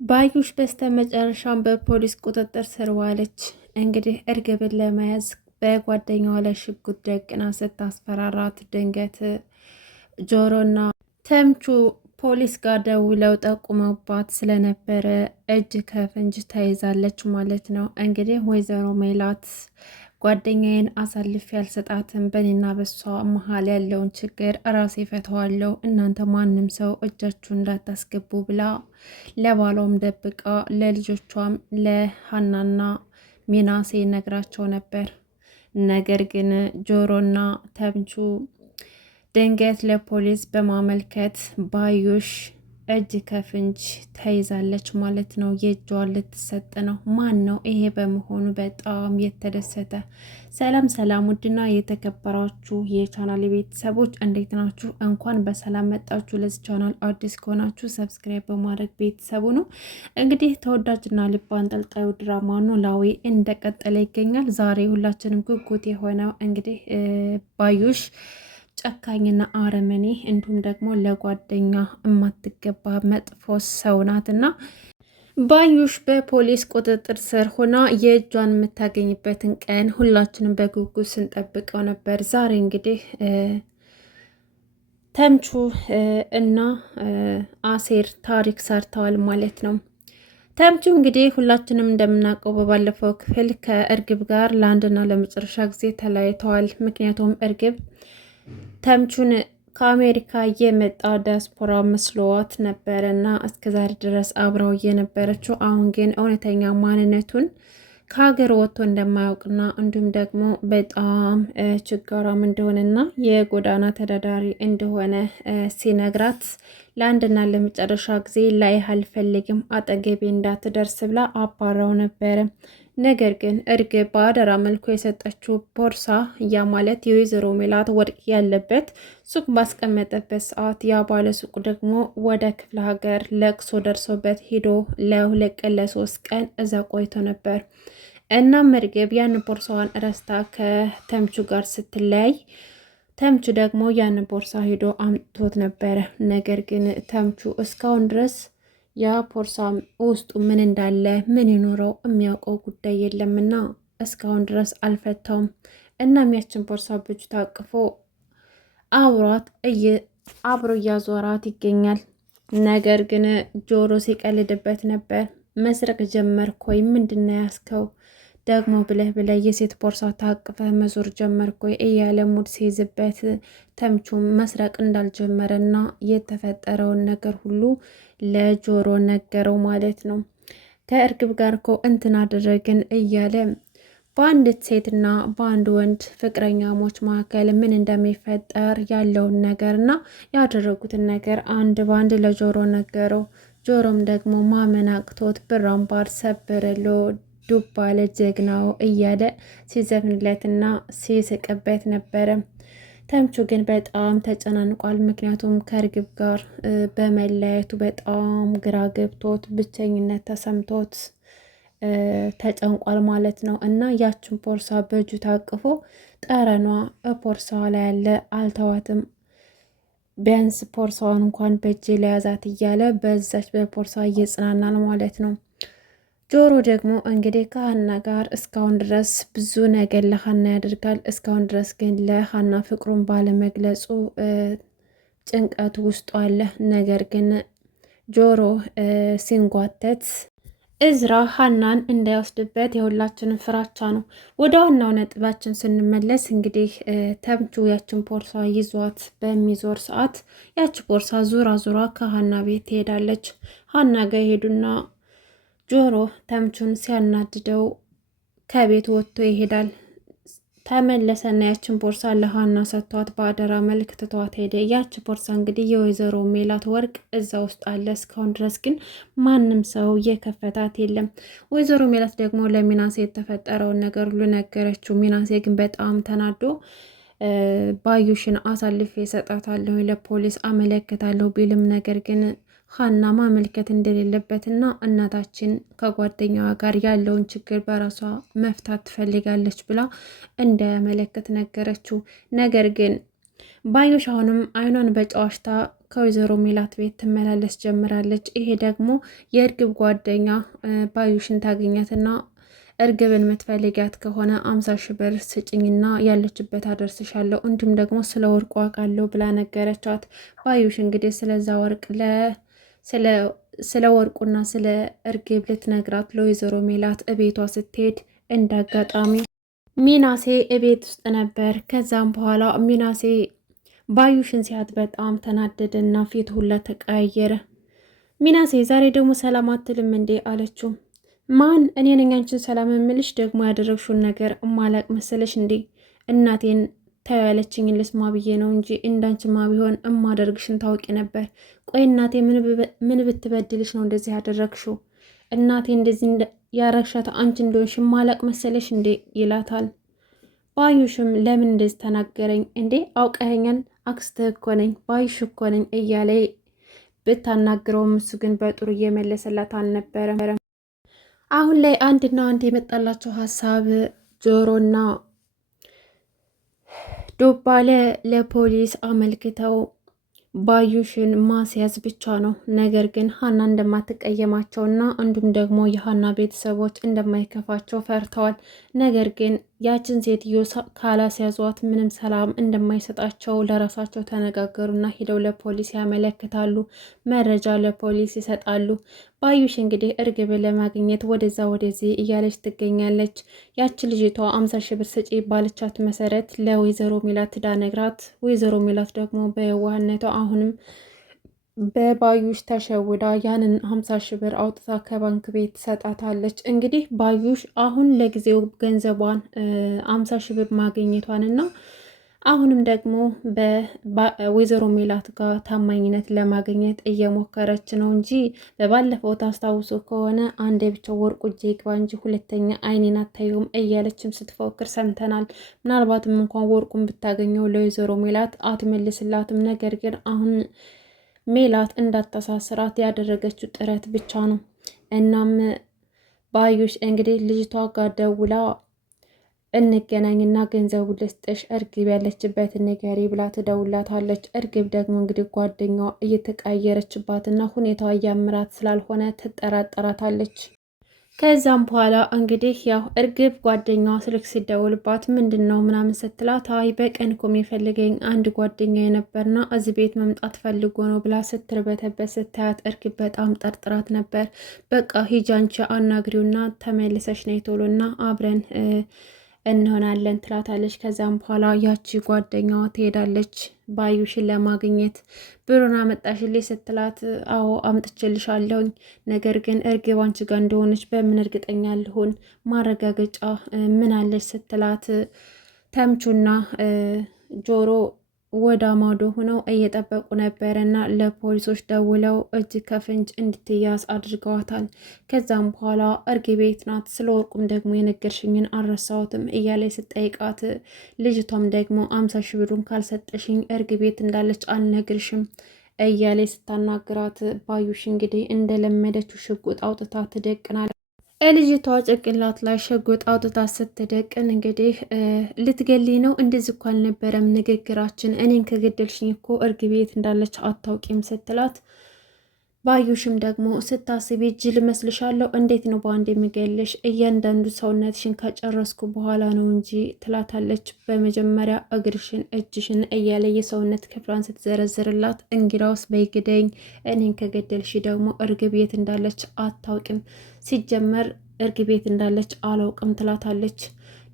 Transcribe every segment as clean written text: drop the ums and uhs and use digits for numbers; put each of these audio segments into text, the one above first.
ባዩሽ በስተመጨረሻም በፖሊስ ቁጥጥር ስር ዋለች። እንግዲህ እርግብን ለመያዝ በጓደኛዋ ላይ ሽጉጥ ደቅና ስታስፈራራት ድንገት ጆሮና ተምቹ ፖሊስ ጋር ደውለው ጠቁመባት ስለነበረ እጅ ከፍንጅ ተይዛለች ማለት ነው። እንግዲህ ወይዘሮ ሜላት ጓደኛዬን አሳልፌ ያልሰጣትም በኔና በሷ መሀል ያለውን ችግር ራሴ ፈተዋለሁ፣ እናንተ ማንም ሰው እጃችሁ እንዳታስገቡ ብላ ለባሏም ደብቃ ለልጆቿም ለሀናና ሚናሴ ነግራቸው ነበር። ነገር ግን ጆሮና ተምቹ ድንገት ለፖሊስ በማመልከት ባዩሽ እጅ ከፍንጅ ተይዛለች ማለት ነው። የእጇን ልትሰጥ ነው። ማን ነው ይሄ በመሆኑ በጣም የተደሰተ። ሰላም ሰላም! ውድና የተከበራችሁ የቻናል ቤተሰቦች እንዴት ናችሁ? እንኳን በሰላም መጣችሁ። ለዚህ ቻናል አዲስ ከሆናችሁ ሰብስክራይብ በማድረግ ቤተሰቡ ነው። እንግዲህ ተወዳጅና ልብ አንጠልጣዩ ድራማ ኖላዊ እንደቀጠለ ይገኛል። ዛሬ ሁላችንም ጉጉት የሆነው እንግዲህ ባዩሽ ጨካኝና አረመኔ እንዲሁም ደግሞ ለጓደኛ የማትገባ መጥፎ ሰው ናትና ባዩሽ በፖሊስ ቁጥጥር ስር ሆና የእጇን የምታገኝበትን ቀን ሁላችንም በጉጉት ስንጠብቀው ነበር። ዛሬ እንግዲህ ተምቹ እና አሴር ታሪክ ሰርተዋል ማለት ነው። ተምቹ እንግዲህ ሁላችንም እንደምናውቀው በባለፈው ክፍል ከእርግብ ጋር ለአንድና ለመጨረሻ ጊዜ ተለያይተዋል። ምክንያቱም እርግብ ተምቹን ከአሜሪካ የመጣ ዲያስፖራ መስሎዋት ነበረ እና እስከዛሬ ድረስ አብረው እየነበረችው፣ አሁን ግን እውነተኛ ማንነቱን ከሀገር ወጥቶ እንደማያውቅና እንዲሁም ደግሞ በጣም ችጋራም እንደሆነና የጎዳና ተዳዳሪ እንደሆነ ሲነግራት ለአንድና ለመጨረሻ ጊዜ ላይህ አልፈልግም፣ አጠገቤ እንዳትደርስ ብላ አባራው ነበረ። ነገር ግን እርግብ በአደራ መልኩ የሰጠችው ቦርሳ ያ ማለት የወይዘሮ ሜላት ወርቅ ያለበት ሱቅ ባስቀመጠበት ሰዓት ያ ባለ ሱቁ ደግሞ ወደ ክፍለ ሀገር ለቅሶ ደርሶበት ሂዶ ለ2 ቀን ለ3 ቀን እዛ ቆይቶ ነበር። እናም እርግብ ያን ቦርሳዋን ረስታ ከተምቹ ጋር ስትለያይ ተምቹ ደግሞ ያን ቦርሳ ሂዶ አምጥቶት ነበረ። ነገር ግን ተምቹ እስካሁን ድረስ ያ ቦርሳ ውስጡ ምን እንዳለ ምን ይኖረው የሚያውቀው ጉዳይ የለምና እስካሁን ድረስ አልፈታውም። እናም ያችን ቦርሳ በእጁ ታቅፎ አብሮ እያዞራት ይገኛል። ነገር ግን ጆሮ ሲቀልድበት ነበር። መስረቅ ጀመርክ ወይ? ምንድን ነው ያስከው ደግሞ ብለህ የሴት ቦርሳ ታቅፈህ መዞር ጀመርክ ወይ እያለ ሙድ ሲይዝበት ተምቹም መስረቅ እንዳልጀመረና የተፈጠረውን ነገር ሁሉ ለጆሮ ነገረው ማለት ነው። ከእርግብ ጋር እኮ እንትን አደረግን እያለ በአንዲት ሴትና በአንድ ወንድ ፍቅረኛሞች መካከል ምን እንደሚፈጠር ያለውን ነገርና ያደረጉትን ነገር አንድ በአንድ ለጆሮ ነገረው። ጆሮም ደግሞ ማመን አቅቶት ብር አምባር ሰበረሎ ዱብ አለ ጀግናው እያለ ሲዘፍንለትና ሲስቅበት ነበረ። ተምቹ ግን በጣም ተጨናንቋል። ምክንያቱም ከእርግብ ጋር በመለያየቱ በጣም ግራ ገብቶት ብቸኝነት ተሰምቶት ተጨንቋል ማለት ነው። እና ያችን ቦርሳ በእጁ ታቅፎ ጠረኗ ቦርሳዋ ላይ ያለ አልተዋትም። ቢያንስ ቦርሳዋን እንኳን በእጅ ለያዛት እያለ በዛች በቦርሳ እየጽናናል ማለት ነው። ጆሮ ደግሞ እንግዲህ ከሀና ጋር እስካሁን ድረስ ብዙ ነገር ለሀና ያደርጋል። እስካሁን ድረስ ግን ለሀና ፍቅሩን ባለመግለጹ ጭንቀት ውስጡ አለ። ነገር ግን ጆሮ ሲንጓተት እዝራ ሀናን እንዳይወስድበት የሁላችንም ፍራቻ ነው። ወደ ዋናው ነጥባችን ስንመለስ እንግዲህ ተምቹ ያችን ቦርሳ ይዟት በሚዞር ሰዓት ያች ቦርሳ ዙራ ዙራ ከሀና ቤት ትሄዳለች። ሀና ጋር ሄዱና ጆሮ ተምቹን ሲያናድደው ከቤት ወጥቶ ይሄዳል። ተመለሰና ያችን ቦርሳ ለሀና ሰጥቷት በአደራ መልክ ትቷት ሄደ። ያች ቦርሳ እንግዲህ የወይዘሮ ሜላት ወርቅ እዛ ውስጥ አለ። እስካሁን ድረስ ግን ማንም ሰው የከፈታት የለም። ወይዘሮ ሜላት ደግሞ ለሚናሴ የተፈጠረውን ነገር ሁሉ ነገረችው። ሚናሴ ግን በጣም ተናዶ ባዩሽን አሳልፌ እሰጣታለሁ፣ ለፖሊስ አመለክታለሁ ቢልም ነገር ግን ሀና ማመልከት እንደሌለበትና እናታችን ከጓደኛዋ ጋር ያለውን ችግር በራሷ መፍታት ትፈልጋለች ብላ እንዳያመለክት ነገረችው። ነገር ግን ባዩሽ አሁንም አይኗን በጨዋሽታ ከወይዘሮ ሜላት ቤት ትመላለስ ጀምራለች። ይሄ ደግሞ የእርግብ ጓደኛ ባዩሽን ታገኛትና እርግብን የምትፈልጊያት ከሆነ 50 ሺህ ብር ስጭኝና ያለችበት አደርስሻለሁ፣ እንዲሁም ደግሞ ስለ ወርቁ አውቃለሁ ብላ ነገረቻት። ባዩሽ እንግዲህ ስለዛ ወርቅ ስለ ወርቁና ስለ እርግብ ልትነግራት ለወይዘሮ ሜላት እቤቷ ስትሄድ እንዳጋጣሚ ሚናሴ እቤት ውስጥ ነበር። ከዛም በኋላ ሚናሴ ባዩሽን ሲያት በጣም ተናደደና ፊት ሁላ ተቀያየረ። ሚናሴ ዛሬ ደግሞ ሰላም አትልም እንዴ አለችው። ማን? እኔ ነኝ አንቺን ሰላም የምልሽ። ደግሞ ያደረግሽውን ነገር እማላቅ መሰለሽ እንዴ? እናቴን ታዩ ያለችኝን ልስማ ብዬ ነው እንጂ እንዳንችማ ቢሆን እማደርግሽን ታውቂ ነበር። ቆይ እናቴ ምን ብትበድልሽ ነው እንደዚህ ያደረግሽው? እናቴ እንደዚህ ያረግሻት አንቺ እንደሆንሽ እማላቅ መሰለሽ እንዴ? ይላታል። ባዩሽም ለምን እንደዚህ ተናገረኝ እንዴ? አውቀኸኛል፣ አክስትህ እኮ ነኝ፣ ባዩሽ እኮ ነኝ እያለ ብታናግረውም እሱ ግን በጥሩ እየመለሰላት አልነበረም። አሁን ላይ አንድና አንድ የመጣላቸው ሀሳብ ጆሮና ዱባለ ለፖሊስ አመልክተው ባዩሽን ማስያዝ ብቻ ነው። ነገር ግን ሀና እንደማትቀየማቸውና እንዲሁም ደግሞ የሀና ቤተሰቦች እንደማይከፋቸው ፈርተዋል። ነገር ግን ያችን ሴትዮ ካላስያዟት ምንም ሰላም እንደማይሰጣቸው ለራሳቸው ተነጋገሩና ሄደው ለፖሊስ ያመለክታሉ። መረጃ ለፖሊስ ይሰጣሉ። ባዩሽ እንግዲህ እርግብን ለማግኘት ወደዛ ወደዚህ እያለች ትገኛለች። ያች ልጅቷ 50 ሺህ ብር ስጪ ባለቻት መሰረት ለወይዘሮ ሜላት ዳነግራት። ወይዘሮ ሜላት ደግሞ በየዋህነቷ አሁንም በባዩሽ ተሸውዳ ያንን 50 ሺህ ብር አውጥታ ከባንክ ቤት ትሰጣታለች። እንግዲህ ባዩሽ አሁን ለጊዜው ገንዘቧን 50 ሺህ ብር ማግኘቷንና አሁንም ደግሞ በወይዘሮ ሜላት ጋር ታማኝነት ለማግኘት እየሞከረች ነው እንጂ በባለፈው ታስታውሶ ከሆነ አንዴ ብቻ ወርቁ እጄ ይግባ እንጂ ሁለተኛ አይኔን አታየውም እያለችም ስትፎክር ሰምተናል። ምናልባትም እንኳን ወርቁን ብታገኘው ለወይዘሮ ሜላት አትመልስላትም። ነገር ግን አሁን ሜላት እንዳታሳስራት ያደረገችው ጥረት ብቻ ነው። እናም ባዩሽ እንግዲህ ልጅቷ ጋር ደውላ እንገናኝና ገንዘቡ ልስጥሽ፣ እርግብ ያለችበት ንገሪ ብላ ትደውላታለች። እርግብ ደግሞ እንግዲህ ጓደኛዋ እየተቀያየረችባትና ሁኔታዋ እያምራት ስላልሆነ ትጠራጠራታለች። ከዛም በኋላ እንግዲህ ያው እርግብ ጓደኛዋ ስልክ ሲደውልባት ምንድን ነው ምናምን ስትላት አይ በቀን እኮ የሚፈልገኝ አንድ ጓደኛ የነበርና እዚህ ቤት መምጣት ፈልጎ ነው ብላ ስትርበተበት ስታያት እርግብ በጣም ጠርጥራት ነበር። በቃ ሂጂ አንቺ አናግሪውና ተመልሰሽ ነይ ቶሎና አብረን እንሆናለን ትላታለች። ከዛም በኋላ ያቺ ጓደኛዋ ትሄዳለች ባዩሽን ለማግኘት። ብሩን አመጣሽልኝ ስትላት አዎ አምጥቼልሻለሁኝ፣ ነገር ግን እርግብ አንቺ ጋር እንደሆነች በምን እርግጠኛ ልሆን? ማረጋገጫ ምን አለች ስትላት ተምቹና ጆሮ ወደ ማዶ ሆነው እየጠበቁ ነበረና ለፖሊሶች ደውለው እጅ ከፍንጅ እንድትያዝ አድርገዋታል። ከዛም በኋላ እርግብ ቤት ናት፣ ስለ ወርቁም ደግሞ የነገርሽኝን አልረሳሁትም እያለች ስጠይቃት ልጅቷም ደግሞ 50 ሺህ ብሩን ካልሰጠሽኝ እርግብ ቤት እንዳለች አልነግርሽም እያለች ስታናግራት ባዩሽ እንግዲህ እንደለመደችው ሽጉጥ አውጥታ ትደቅናለች። ልጅቷ ጭንቅላት ላይ ሽጉጥ አውጥታ ስትደቅን እንግዲህ ልትገሊ ነው? እንደዚህ እኮ አልነበረም ንግግራችን፣ እኔን ከገደልሽኝ እኮ እርግብ ቤት እንዳለች አታውቂም ስትላት፣ ባዩሽም ደግሞ ስታስቢ ጅል መስልሻለሁ? እንዴት ነው በአንድ የሚገልሽ? እያንዳንዱ ሰውነትሽን ከጨረስኩ በኋላ ነው እንጂ ትላታለች። በመጀመሪያ እግርሽን፣ እጅሽን እያለ የሰውነት ክፍሏን ስትዘረዝርላት፣ እንግዳውስ በይግደኝ፣ እኔን ከገደልሽ ደግሞ እርግብ ቤት እንዳለች አታውቂም፣ ሲጀመር እርግብ ቤት እንዳለች አላውቅም ትላታለች።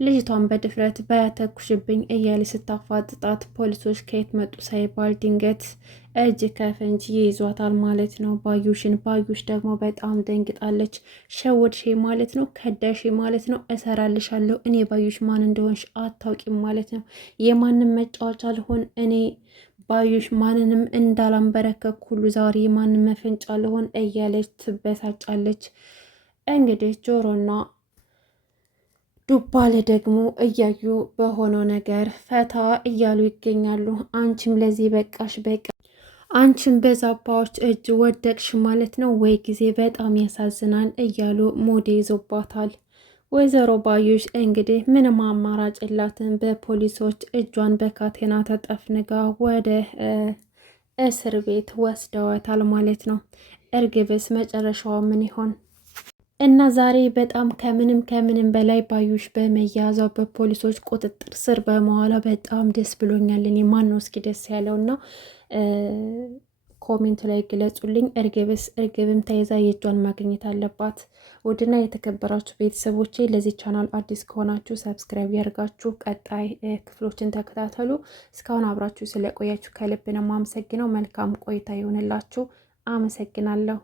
ልጅቷን በድፍረት ባያተኩሽብኝ እያለ ስታፋጥጣት ፖሊሶች ከየት መጡ ሳይባል ድንገት እጅ ከፍንጅ ይይዟታል ማለት ነው ባዩሽን። ባዩሽ ደግሞ በጣም ደንግጣለች። ሸወድሽ ማለት ነው፣ ከዳሽ ማለት ነው፣ እሰራልሻለሁ። እኔ ባዩሽ ማን እንደሆንሽ አታውቂም ማለት ነው። የማንም መጫወቻ ልሆን እኔ ባዩሽ ማንንም እንዳላንበረከክ ሁሉ ዛሬ የማንም መፈንጫ ልሆን እያለች ትበሳጫለች። እንግዲህ ጆሮና ዱባለ ደግሞ እያዩ በሆነው ነገር ፈታ እያሉ ይገኛሉ። አንቺም ለዚህ በቃሽ፣ በቃ አንቺም በዛባዎች እጅ ወደቅሽ ማለት ነው ወይ ጊዜ፣ በጣም ያሳዝናል እያሉ ሞዴ ይዞባታል። ወይዘሮ ባዩሽ እንግዲህ ምንም አማራጭ የላትም። በፖሊሶች እጇን በካቴና ተጠፍንጋ ወደ እስር ቤት ወስደዋታል ማለት ነው። እርግብስ መጨረሻዋ ምን ይሆን? እና ዛሬ በጣም ከምንም በላይ ባዩሽ በመያዟ በፖሊሶች ቁጥጥር ስር በመዋሏ በጣም ደስ ብሎኛል። እኔ ማን ነው እስኪ ደስ ያለው? እና ኮሜንት ላይ ግለጹልኝ። እርግብም ተይዛ የእጇን ማግኘት አለባት። ውድና የተከበራችሁ ቤተሰቦቼ ለዚህ ቻናል አዲስ ከሆናችሁ ሰብስክራይብ ያርጋችሁ፣ ቀጣይ ክፍሎችን ተከታተሉ። እስካሁን አብራችሁ ስለቆያችሁ ከልብ ነው የማመሰግነው። መልካም ቆይታ ይሆንላችሁ። አመሰግናለሁ።